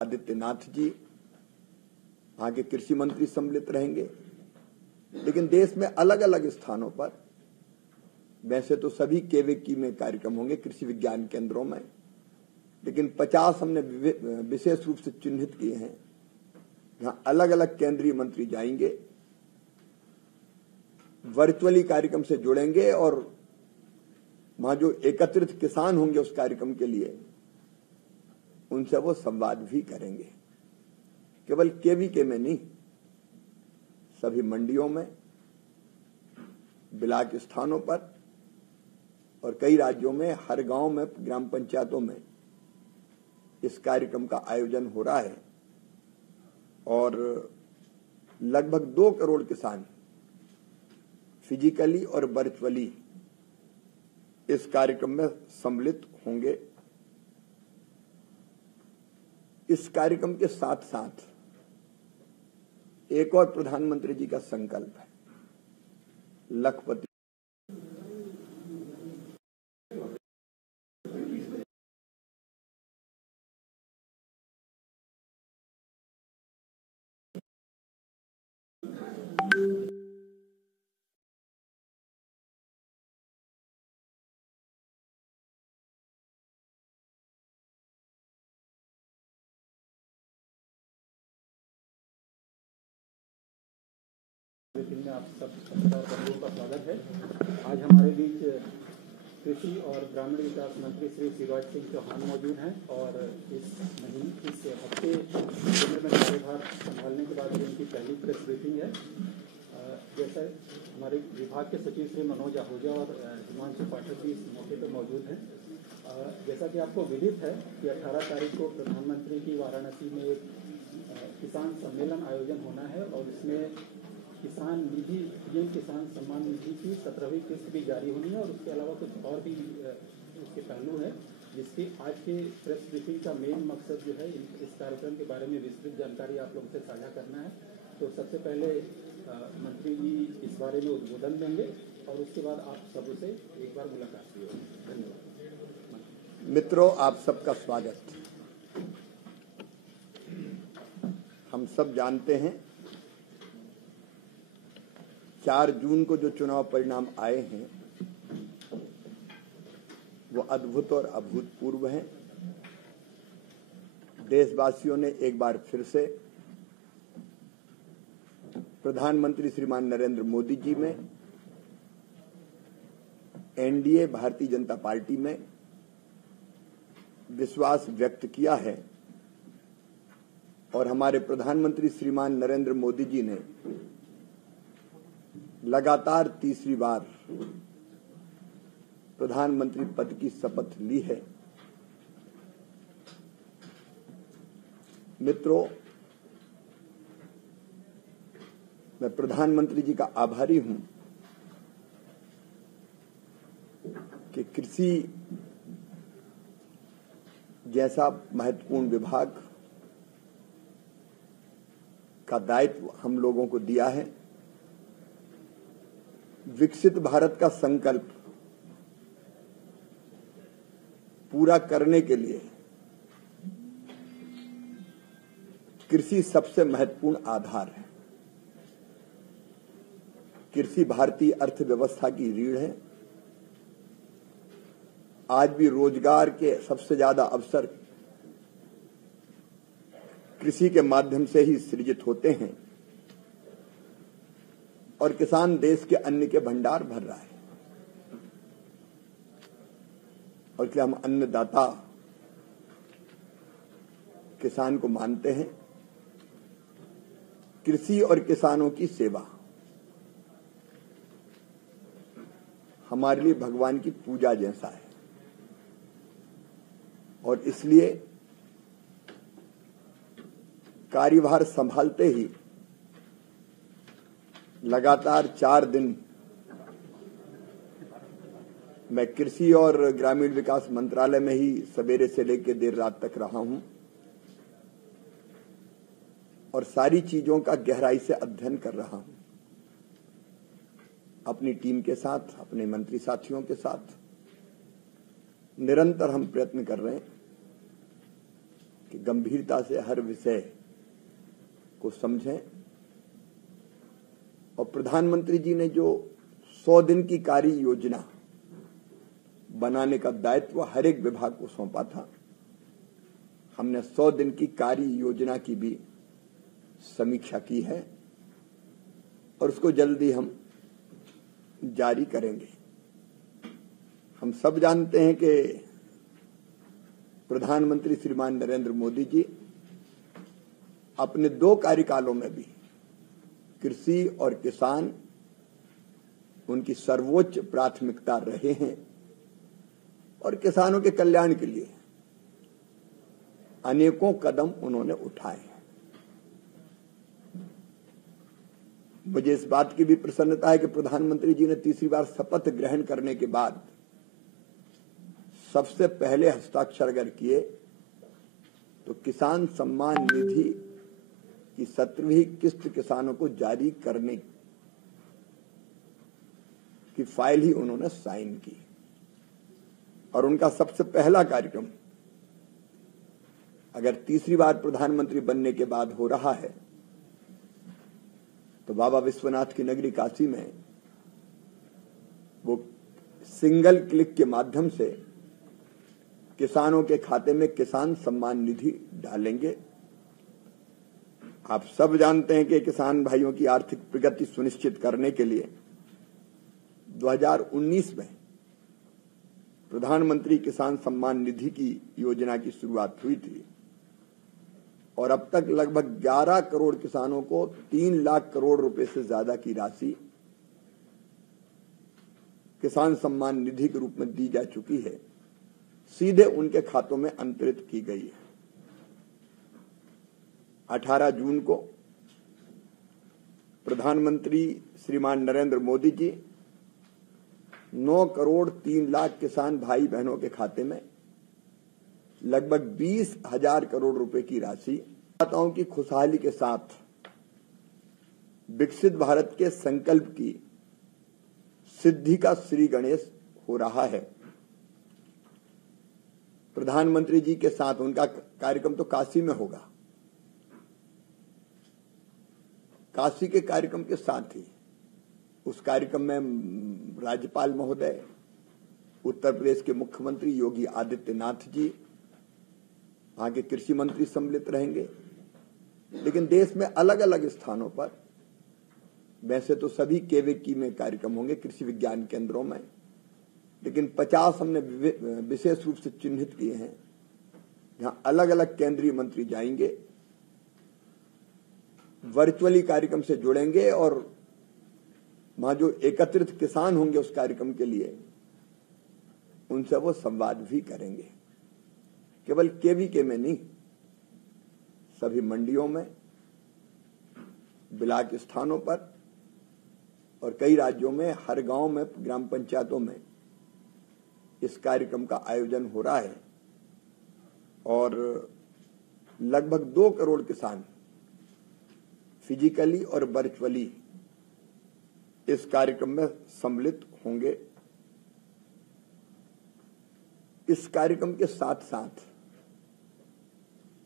आदित्यनाथ जी, वहां के कृषि मंत्री सम्मिलित रहेंगे। लेकिन देश में अलग अलग स्थानों पर वैसे तो सभी केवीकी में कार्यक्रम होंगे, कृषि विज्ञान केंद्रों में, लेकिन 50 हमने विशेष रूप से चिन्हित किए हैं जहां अलग अलग केंद्रीय मंत्री जाएंगे, वर्चुअली कार्यक्रम से जुड़ेंगे और वहां जो एकत्रित किसान होंगे उस कार्यक्रम के लिए उनसे वो संवाद भी करेंगे। केवल केवीके में नहीं, सभी मंडियों में, ब्लॉक स्थानों पर और कई राज्यों में हर गांव में, ग्राम पंचायतों में इस कार्यक्रम का आयोजन हो रहा है और लगभग 2 करोड़ किसान फिजिकली और वर्चुअली इस कार्यक्रम में सम्मिलित होंगे। इस कार्यक्रम के साथ साथ एक और प्रधानमंत्री जी का संकल्प है, लखपति में आप सब बंधुओं का स्वागत है। आज हमारे बीच कृषि और ग्रामीण विकास मंत्री श्री शिवराज सिंह चौहान मौजूद हैं और इस हफ्ते केंद्र में कार्यभार संभालने के बाद उनकी पहली प्रेस ब्रीफिंग है। जैसा हमारे विभाग के सचिव श्री मनोज आहूजा और हिमांशु पाठक भी इस मौके पर मौजूद हैं। जैसा कि आपको विदित है कि 18 तारीख को प्रधानमंत्री की वाराणसी में एक किसान सम्मेलन आयोजन होना है और इसमें किसान निधि, पीएम किसान सम्मान निधि की 17वीं किस्त भी जारी होनी है और उसके अलावा कुछ और भी उसके पहलू है, जिसकी आज के प्रेस ब्रीफिंग का मेन मकसद जो है इस कार्यक्रम के बारे में विस्तृत जानकारी आप लोगों से साझा करना है। तो सबसे पहले मंत्री जी इस बारे में उद्बोधन देंगे और उसके बाद आप सबसे एक बार मुलाकात की होगी। धन्यवाद। मित्रों, आप सबका स्वागत। हम सब जानते हैं 4 जून को जो चुनाव परिणाम आए हैं वो अद्भुत और अभूतपूर्व हैं। देशवासियों ने एक बार फिर से प्रधानमंत्री श्रीमान नरेंद्र मोदी जी में, एनडीए भारतीय जनता पार्टी में विश्वास व्यक्त किया है और हमारे प्रधानमंत्री श्रीमान नरेंद्र मोदी जी ने लगातार तीसरी बार प्रधानमंत्री पद की शपथ ली है। मित्रों, मैं प्रधानमंत्री जी का आभारी हूं कि कृषि जैसा महत्वपूर्ण विभाग का दायित्व हम लोगों को दिया है। विकसित भारत का संकल्प पूरा करने के लिए कृषि सबसे महत्वपूर्ण आधार है। कृषि भारतीय अर्थव्यवस्था की रीढ़ है। आज भी रोजगार के सबसे ज्यादा अवसर कृषि के माध्यम से ही सृजित होते हैं और किसान देश के अन्न के भंडार भर रहा है और इसलिए हम अन्नदाता किसान को मानते हैं। कृषि और किसानों की सेवा हमारे लिए भगवान की पूजा जैसा है और इसलिए कार्यभार संभालते ही लगातार 4 दिन मैं कृषि और ग्रामीण विकास मंत्रालय में ही सवेरे से लेकर देर रात तक रहा हूं और सारी चीजों का गहराई से अध्ययन कर रहा हूं। अपनी टीम के साथ, अपने मंत्री साथियों के साथ निरंतर हम प्रयत्न कर रहे हैं कि गंभीरता से हर विषय को समझें। और प्रधानमंत्री जी ने जो 100 दिन की कार्य योजना बनाने का दायित्व हर एक विभाग को सौंपा था, हमने 100 दिन की कार्य योजना की भी समीक्षा की है और उसको जल्दी हम जारी करेंगे। हम सब जानते हैं कि प्रधानमंत्री श्रीमान नरेंद्र मोदी जी अपने 2 कार्यकालों में भी कृषि और किसान उनकी सर्वोच्च प्राथमिकता रहे हैं और किसानों के कल्याण के लिए अनेकों कदम उन्होंने उठाए हैं। मुझे इस बात की भी प्रसन्नता है कि प्रधानमंत्री जी ने तीसरी बार शपथ ग्रहण करने के बाद सबसे पहले हस्ताक्षर अगर किए तो किसान सम्मान निधि की 17वीं किस्त किसानों को जारी करने की फाइल ही उन्होंने साइन की। और उनका सबसे पहला कार्यक्रम अगर तीसरी बार प्रधानमंत्री बनने के बाद हो रहा है तो बाबा विश्वनाथ की नगरी काशी में वो सिंगल क्लिक के माध्यम से किसानों के खाते में किसान सम्मान निधि डालेंगे। आप सब जानते हैं कि किसान भाइयों की आर्थिक प्रगति सुनिश्चित करने के लिए 2019 में प्रधानमंत्री किसान सम्मान निधि की योजना की शुरुआत हुई थी और अब तक लगभग 11 करोड़ किसानों को 3 लाख करोड़ रुपए से ज्यादा की राशि किसान सम्मान निधि के रूप में दी जा चुकी है, सीधे उनके खातों में अंतरित की गई है। 18 जून को प्रधानमंत्री श्रीमान नरेंद्र मोदी जी 9 करोड़ 3 लाख किसान भाई बहनों के खाते में लगभग 20,000 करोड़ रुपए की राशि मतदाताओं की खुशहाली के साथ विकसित भारत के संकल्प की सिद्धि का श्री गणेश हो रहा है। प्रधानमंत्री जी के साथ उनका कार्यक्रम तो काशी में होगा। काशी के कार्यक्रम के साथ ही उस कार्यक्रम में राज्यपाल महोदय, उत्तर प्रदेश के मुख्यमंत्री योगी आदित्यनाथ जी, वहां के कृषि मंत्री सम्मिलित रहेंगे। लेकिन देश में अलग अलग स्थानों पर वैसे तो सभी केवीकी में कार्यक्रम होंगे, कृषि विज्ञान केंद्रों में, लेकिन 50 हमने विशेष रूप से चिन्हित किए हैं जहां अलग अलग केंद्रीय मंत्री जाएंगे, वर्चुअली कार्यक्रम से जुड़ेंगे और वहां जो एकत्रित किसान होंगे उस कार्यक्रम के लिए उनसे वो संवाद भी करेंगे। केवल केवीके में नहीं, सभी मंडियों में, ब्लॉक स्थानों पर और कई राज्यों में हर गांव में, ग्राम पंचायतों में इस कार्यक्रम का आयोजन हो रहा है और लगभग 2 करोड़ किसान फिजिकली और वर्चुअली इस कार्यक्रम में सम्मिलित होंगे। इस कार्यक्रम के साथ साथ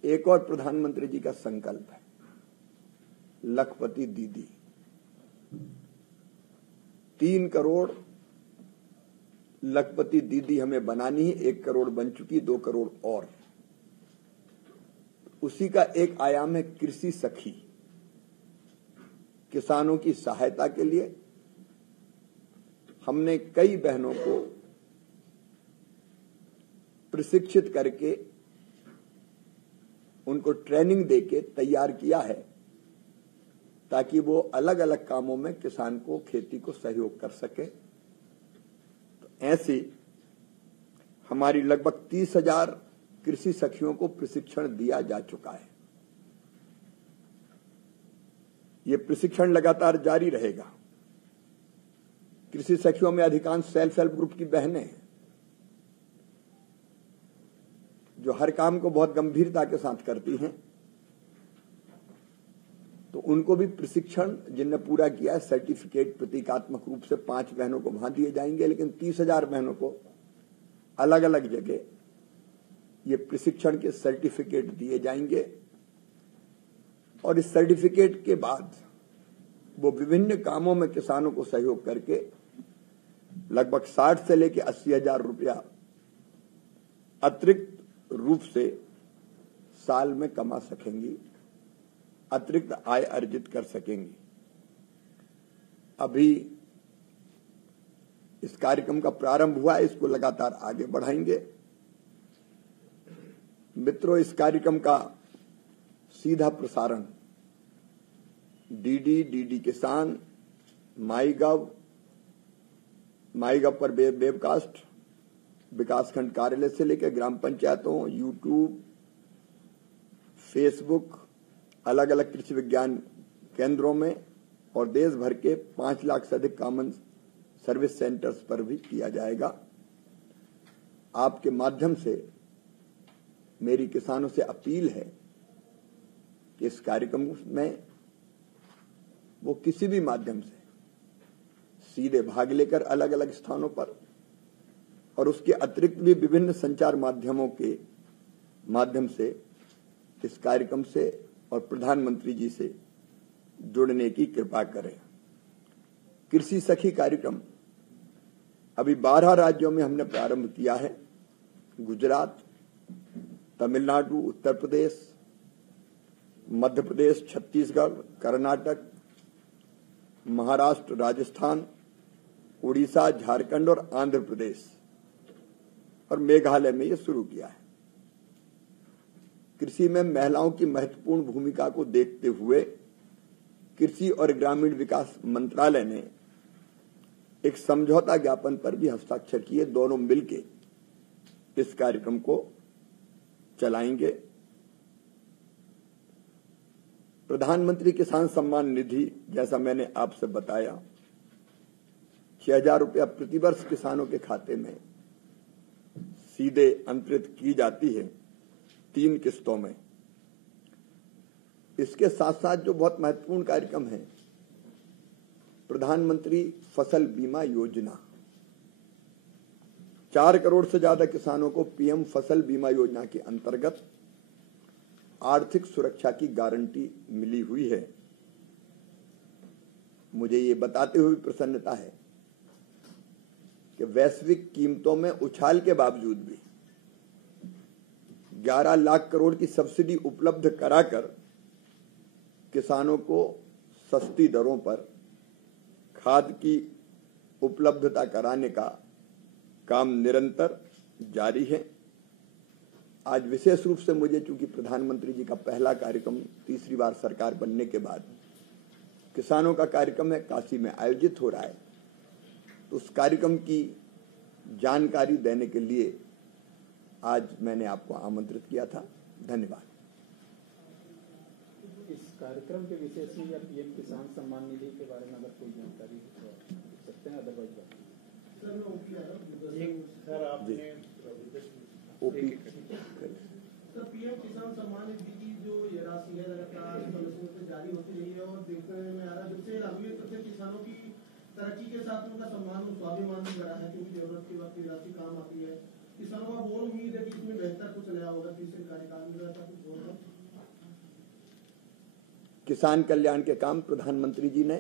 एक और प्रधानमंत्री जी का संकल्प है, लखपति दीदी। 3 करोड़ लखपति दीदी हमें बनानी है, 1 करोड़ बन चुकी, 2 करोड़ और। उसी का एक आयाम है कृषि सखी। किसानों की सहायता के लिए हमने कई बहनों को प्रशिक्षित करके उनको ट्रेनिंग देके तैयार किया है ताकि वो अलग अलग कामों में किसान को, खेती को सहयोग कर सके। तो ऐसी हमारी लगभग 30,000 कृषि सखियों को प्रशिक्षण दिया जा चुका है। ये प्रशिक्षण लगातार जारी रहेगा। कृषि सखियों में अधिकांश सेल्फ हेल्प ग्रुप की बहनें हैं जो हर काम को बहुत गंभीरता के साथ करती हैं, तो उनको भी प्रशिक्षण जिनने पूरा किया है, सर्टिफिकेट प्रतीकात्मक रूप से 5 बहनों को वहां दिए जाएंगे। लेकिन 30,000 बहनों को अलग अलग जगह ये प्रशिक्षण के सर्टिफिकेट दिए जाएंगे और इस सर्टिफिकेट के बाद वो विभिन्न कामों में किसानों को सहयोग करके लगभग 60 से लेकर 80,000 रुपया अतिरिक्त रूप से साल में कमा सकेंगी, अतिरिक्त आय अर्जित कर सकेंगी। अभी इस कार्यक्रम का प्रारंभ हुआ है, इसको लगातार आगे बढ़ाएंगे। मित्रों, इस कार्यक्रम का सीधा प्रसारण डीडी किसान, माईगव पर वेबकास्ट, विकासखंड कार्यालय से लेकर ग्राम पंचायतों, यूट्यूब, फेसबुक, अलग अलग कृषि विज्ञान केंद्रों में और देश भर के 5 लाख से अधिक कॉमन सर्विस सेंटर्स पर भी किया जाएगा। आपके माध्यम से मेरी किसानों से अपील है कि इस कार्यक्रम में वो किसी भी माध्यम से सीधे भाग लेकर अलग अलग स्थानों पर और उसके अतिरिक्त भी विभिन्न संचार माध्यमों के माध्यम से इस कार्यक्रम से और प्रधानमंत्री जी से जुड़ने की कृपा करें। कृषि सखी कार्यक्रम अभी 12 राज्यों में हमने प्रारंभ किया है। गुजरात, तमिलनाडु, उत्तर प्रदेश, मध्य प्रदेश, छत्तीसगढ़, कर्नाटक, महाराष्ट्र, राजस्थान, उड़ीसा, झारखंड और आंध्र प्रदेश और मेघालय में ये शुरू किया है। कृषि में महिलाओं की महत्वपूर्ण भूमिका को देखते हुए कृषि और ग्रामीण विकास मंत्रालय ने एक समझौता ज्ञापन पर भी हस्ताक्षर किए। दोनों मिलकर इस कार्यक्रम को चलाएंगे। प्रधानमंत्री किसान सम्मान निधि, जैसा मैंने आपसे बताया, 6,000 रुपया प्रतिवर्ष किसानों के खाते में सीधे अंतरित की जाती है 3 किस्तों में। इसके साथ साथ जो बहुत महत्वपूर्ण कार्यक्रम है, प्रधानमंत्री फसल बीमा योजना, 4 करोड़ से ज्यादा किसानों को पीएम फसल बीमा योजना के अंतर्गत आर्थिक सुरक्षा की गारंटी मिली हुई है। मुझे ये बताते हुए प्रसन्नता है कि वैश्विक कीमतों में उछाल के बावजूद भी 11 लाख करोड़ की सब्सिडी उपलब्ध कराकर किसानों को सस्ती दरों पर खाद की उपलब्धता कराने का काम निरंतर जारी है। आज विशेष रूप से मुझे, चूंकि प्रधानमंत्री जी का पहला कार्यक्रम तीसरी बार सरकार बनने के बाद किसानों का कार्यक्रम है, काशी में आयोजित हो रहा है, तो उस कार्यक्रम की जानकारी देने के लिए आज मैंने आपको आमंत्रित किया था। धन्यवाद। इस कार्यक्रम के विषय से या पीएम किसान सम्मान निधि के बारे में अगर कोई जानकारी हो तो सकते हैं, अदरवाइज सर आपने ओपी सर पीएम किसान सम्मान निधि की जो ये राशि है लगातार समय से जारी होती रही है और देखने में आ रहा है जब से लागू है तब से किसानों की तरक्की के साथ उनका सम्मान और स्वाभिमान भी बढ़ा है, क्योंकि जरूरत के वक्त ये राशि काम आती है। किसानों का बहुत उम्मीद है कि इसमें बेहतर कुछ नया होगा, तीसरे कार्यकाल में ऐसा कुछ होगा। किसान कल्याण के काम प्रधानमंत्री जी ने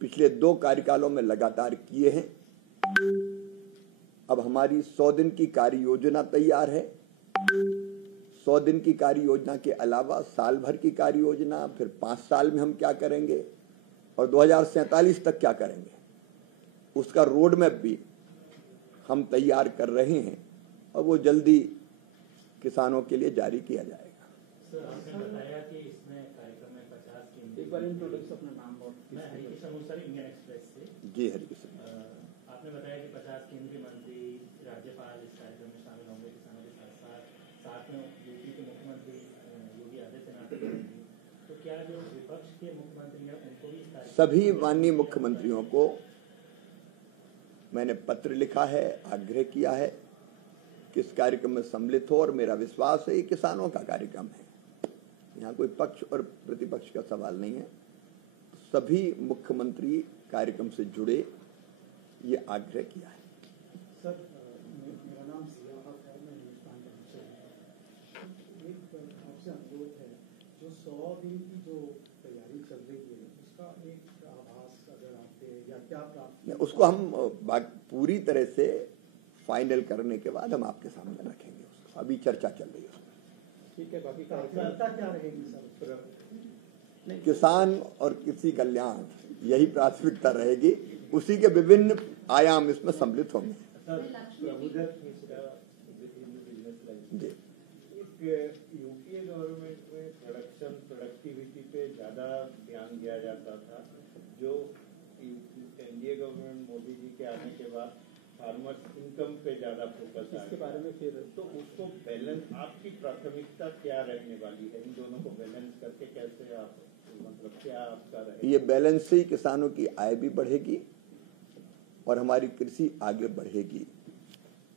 पिछले 2 कार्यकालों में लगातार किए हैं। अब हमारी 100 दिन की कार्य योजना तैयार है। 100 दिन की कार्य योजना के अलावा साल भर की कार्य योजना, फिर 5 साल में हम क्या करेंगे और 2047 तक क्या करेंगे, उसका रोड मैप भी हम तैयार कर रहे हैं और वो जल्दी किसानों के लिए जारी किया जाएगा। सर, आपने बताया कि इसमें कार्यक्रम में 50 की एक बार इंट्रोडक्शन अपना नाम और मैं हरिकिशन सर, इंडियन एक्सप्रेस से। जी हरिकिशन। आपने बताया कि 50 केंद्रीय मंत्री, राज्यपाल इस कार्यक्रम में शामिल होंगे किसानों के साथ में यूपी के मुख्यमंत्री योगी आदित्यनाथ भी। तो क्या जो विपक्ष के मुख्यमंत्री हैं उनको भी सभी माननीय मुख्यमंत्रियों को मैंने पत्र लिखा है, आग्रह किया है कि इस कार्यक्रम में सम्मिलित हो और मेरा विश्वास है ये किसानों का कार्यक्रम है, यहाँ कोई पक्ष और प्रतिपक्ष का सवाल नहीं है। सभी मुख्यमंत्री कार्यक्रम से जुड़े, ये आग्रह किया है। सर, मेरा नाम सियाहत है, मैं 100 दिन की जो तैयारी चल रही है उसका एक आभास अगर आपके या क्या प्राप्त, उसको हम पूरी तरह से फाइनल करने के बाद हम आपके सामने रखेंगे। उसको अभी चर्चा चल रही है उसमें। ठीक है, बाकी प्राथमिकता क्या रहेगी सर? किसान और कृषि कल्याण यही प्राथमिकता रहेगी, उसी के विभिन्न आयाम इसमें सम्मिलित होंगे। जी, यूपीए गवर्नमेंट में प्रोडक्टिविटी पे ज्यादा ध्यान दिया जाता था, जो एनडीए गवर्नमेंट मोदी जी के आने के बाद फार्मर्स इनकम पे ज्यादा फोकस है। इसके बारे में फिर तो उसको बैलेंस, आपकी प्राथमिकता क्या रहने वाली है? इन दोनों को बैलेंस करके कैसे आप, मतलब क्या आपका रहेगा? ये बैलेंस से ही किसानों की आय भी बढ़ेगी और हमारी कृषि आगे बढ़ेगी,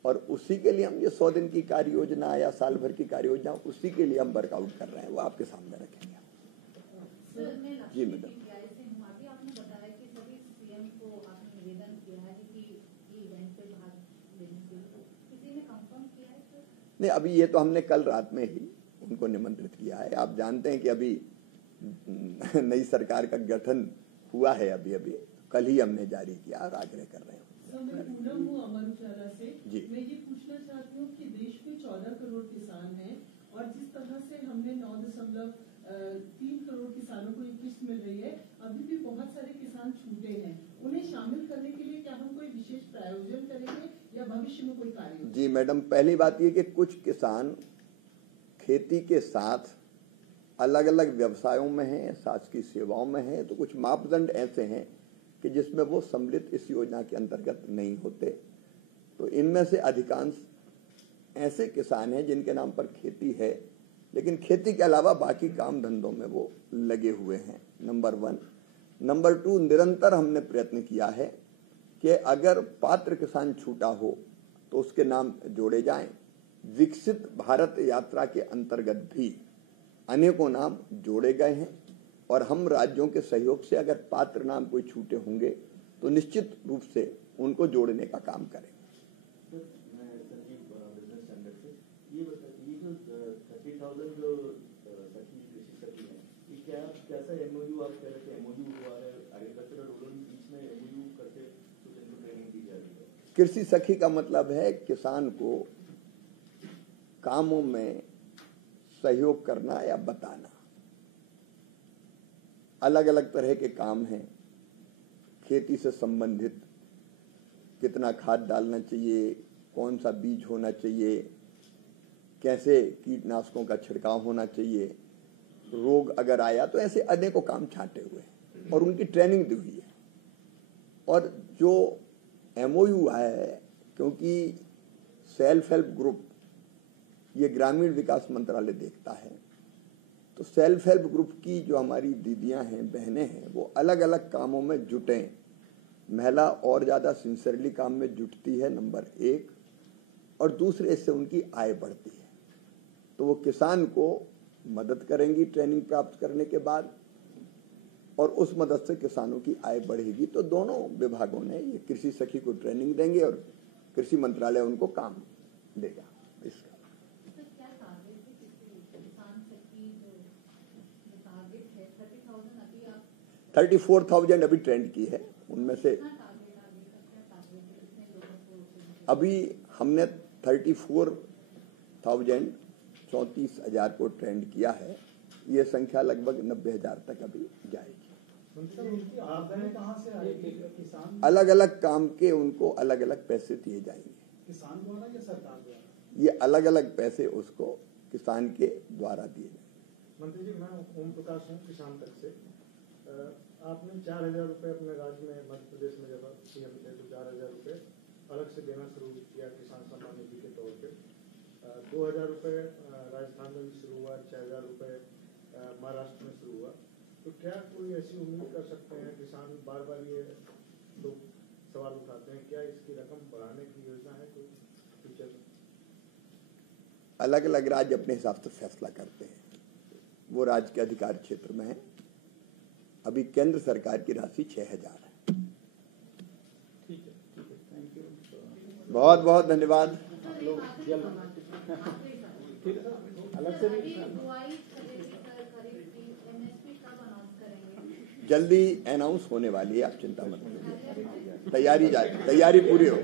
और उसी के लिए हम ये 100 दिन की कार्य योजना या साल भर की कार्य योजना, उसी के लिए हम वर्कआउट कर रहे हैं, वो आपके सामने रखेंगे। जी मैडम, आपने बताया कि सभी सीएम को आपने निवेदन किया है कि इवेंट पे भाग लेने के लिए, किसी ने कंफर्म किया है सर? नहीं, अभी ये तो हमने कल रात में ही उनको निमंत्रित किया है। आप जानते हैं कि अभी नई सरकार का गठन हुआ है, अभी कल ही हमने जारी किया और आग्रह कर रहे हैं। मैं पूनम हूँ अमर उजाला से। जी। मैं ये पूछना चाहती हूँ कि देश में 14 करोड़ किसान हैं और जिस तरह से हमने 9.3 करोड़ किसानों को ये किस्त मिल रही है, अभी भी बहुत सारे किसान छूटे हैं। उन्हें शामिल करने के लिए क्या हम कोई विशेष प्रायोजन करेंगे या भविष्य में कोई कार्य? जी मैडम, पहली बात ये कि कुछ किसान खेती के साथ अलग अलग व्यवसायों में हैं, शासकीय सेवाओं में हैं, तो कुछ मापदंड ऐसे हैं कि जिसमें वो सम्मिलित इस योजना के अंतर्गत नहीं होते। तो इनमें से अधिकांश ऐसे किसान हैं जिनके नाम पर खेती है, लेकिन खेती के अलावा बाकी काम धंधों में वो लगे हुए हैं, नंबर 1। नंबर 2, निरंतर हमने प्रयत्न किया है कि अगर पात्र किसान छूटा हो तो उसके नाम जोड़े जाएं। विकसित भारत यात्रा के अंतर्गत भी अनेकों नाम जोड़े गए हैं, और हम राज्यों के सहयोग से अगर पात्र नाम कोई छूटे होंगे तो निश्चित रूप से उनको जोड़ने का काम करेंगे। ये जो 30,000 जो सखी कृषि सखी है, ये क्या कैसा एमओयू आप कह रहे थे? एमओयू हुआ है एग्रीकल्चरल रूरल बीच में, एमओयू करके कुछ इनको ट्रेनिंग दी जा रही है। कृषि सखी का मतलब है किसान को कामों में सहयोग करना या बताना। अलग अलग तरह के काम हैं, खेती से संबंधित, कितना खाद डालना चाहिए, कौन सा बीज होना चाहिए, कैसे कीटनाशकों का छिड़काव होना चाहिए, रोग अगर आया तो ऐसे अनेकों काम छांटे हुए हैं और उनकी ट्रेनिंग दी हुई है। और जो एमओयू है, क्योंकि सेल्फ हेल्प ग्रुप ये ग्रामीण विकास मंत्रालय देखता है, तो सेल्फ हेल्प ग्रुप की जो हमारी दीदियां हैं, बहनें हैं, वो अलग अलग कामों में जुटें। महिला और ज़्यादा सिंसियरली काम में जुटती है, नंबर 1, और दूसरे से उनकी आय बढ़ती है। तो वो किसान को मदद करेंगी ट्रेनिंग प्राप्त करने के बाद, और उस मदद से किसानों की आय बढ़ेगी। तो दोनों विभागों ने ये कृषि सखी को ट्रेनिंग देंगे और कृषि मंत्रालय उनको काम देगा। इसका 34,000 अभी ट्रेंड की है, उनमें से अभी हमने 34,000 को ट्रेंड किया है। ये संख्या लगभग 90,000 तक अभी जाएगी। अलग अलग काम के उनको अलग अलग पैसे दिए जाएंगे। किसान द्वारा या सरकार द्वारा? ये अलग अलग पैसे उसको किसान के द्वारा दिए जाएंगे। मंत्री जी, मैं ओम प्रकाश हूँ, किसान तक से। आपने 4,000 रुपये अपने राज्य में, मध्य प्रदेश में जब सीएम थे तो 4,000 रुपये अलग से देना शुरू किया किसान सम्मान निधि के तौर पे। 2,000 रुपये राजस्थान में भी शुरू हुआ, 6,000 रुपये महाराष्ट्र में शुरू हुआ। तो क्या कोई ऐसी उम्मीद कर सकते हैं? किसान बार बार ये लोग सवाल उठाते हैं, क्या इसकी रकम बढ़ाने की योजना है कोई फ्यूचर में? अलग अलग राज्य अपने हिसाब से फैसला करते हैं, वो राज्य के अधिकार क्षेत्र में है। अभी केंद्र सरकार की राशि 6,000 है। ठीक है, थैंक यू। बहुत बहुत धन्यवाद। फिर अलग से भी जल्दी अनाउंस होने वाली है, आप चिंता मत करिए। तैयारी पूरी हो गई।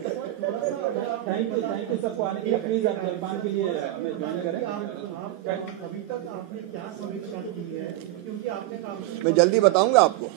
थैंक यू सबको आने के लिए। प्लीज आप जलपान के लिए हमें ज्वाइन करें। अभी तक आपने क्या समीक्षा की है, क्योंकि आपने मैं जल्दी बताऊंगा आपको।